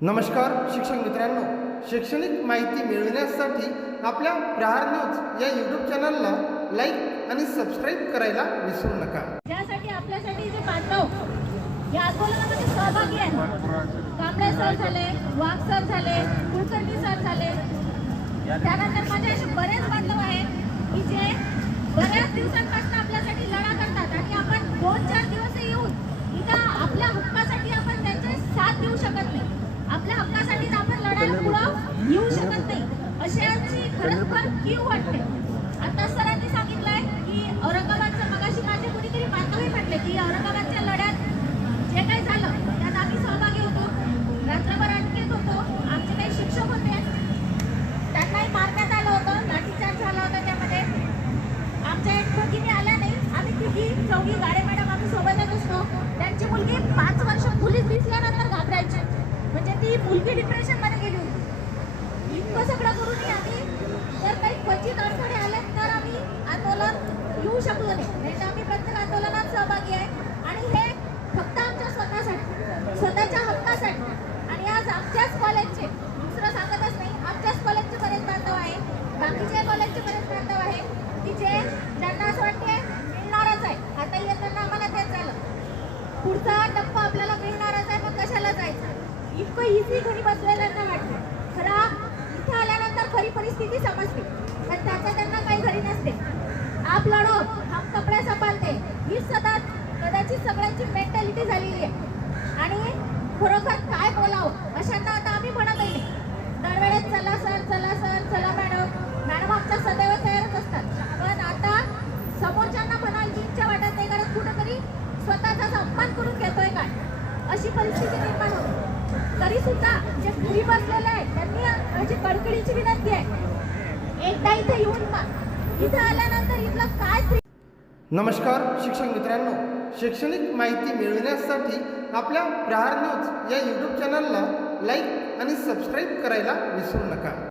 नमस्कार शिक्षक मित्रांनो. शैक्षणिक माहिती मिळविण्यासाठी आपल्या प्रहार न्यूज या यूट्यूब चॅनलला लाईक आणि सबस्क्राईब करायला विसरू नका. ज्यासाठी आपल्यासाठी जे बांधव या आंदोलनामध्ये सहभागी आहेत कांबळे सर झाले वाघ सर झाले कुलकर्णी सर झाले. त्यानंतर माझे असे बरेच बांधव आहेत की जे बऱ्याच दिवसांपासून आपल्यासाठी लढा करतात आणि आपण दोन चार दिवस येऊन इथं आपल्या हक्कासाठी आपण त्यांचे साथ देऊ शकत नाही आपल्या हक्कासाठी आपण लढायला पुढं येऊ शकत नाही. अशाची खरंच फार कीव वाटते. आता सरांनी सांगितलंय की औरंगाबादचं मगाशी माझे कुणीतरी बांधवही म्हटले की औरंगाबादच्या लढ्यात जे काही झालं त्यात आम्ही सहभागी होतो. रात्रभर अटकेत होतो. आमचे काही शिक्षक होते. त्यांनाही मारण्यात आलं होतं. लाठीचार्ज झाला होता त्यामध्ये. आमच्या एक भगिनी आल्या नाही. आम्ही तिघी चौघी गाडे मुलगी डिप्रेशनमध्ये गेली होती. इतकं सगळं करून आम्ही जर काही क्वचित अडचणी आले तर आम्ही आंदोलन येऊ शकलो नाही. तर आम्ही प्रत्येक आंदोलनात सहभागी आहे. आणि हे फक्त आमच्या स्वतःसाठी स्वतःच्या हक्कासाठी. आणि आज आमच्याच कॉलेजचे दुसरं सांगतच नाही आमच्याच कॉलेजचे बरेच बांधव आहे. बाकीचे कॉलेजचे बरेच बांधव आहे. की जे ज्यांना असं वाटते मिळणारच आहे. आता येताना आम्हाला तेच झालं. पुढचा टप्पा आपल्याला मिळणारच आहे मग कशाला जायचं? इतकं इझी घरी बसलेल्यांना वाटतं खरा इथे आल्यानंतर खरी परिस्थिती समजते पण त्याचा त्यांना काही घरी नसते. आप लढो हम कपडे संभालते. ही सदा कदाचित सगळ्यांची मेंटॅलिटी झालेली आहे. आणि खरोखर काय बोलावं अशांना आता आम्ही म्हणत नाही. दरवेळेस चला सर चला सर चला मॅडम मॅडम आमच्या सदैव तयारच असतात. पण आता समोरच्यांना म्हणाल की इच्छा वाटत नाही कारण कुठंतरी स्वतःचा अपमान करून घेतोय काय? अशी परिस्थिती तरी सुद्धा जे घरी बसलेले आहेत त्यांनी माझी कडकडीची विनंती आहे. एकदा इथे येऊन इथं आल्यानंतर इथलं काय नमस्कार शिक्षक मित्रांनो. शैक्षणिक माहिती मिळविण्यासाठी आपल्या प्रहार न्यूज या यूट्यूब चॅनलला लाईक आणि सबस्क्राईब करायला विसरू नका.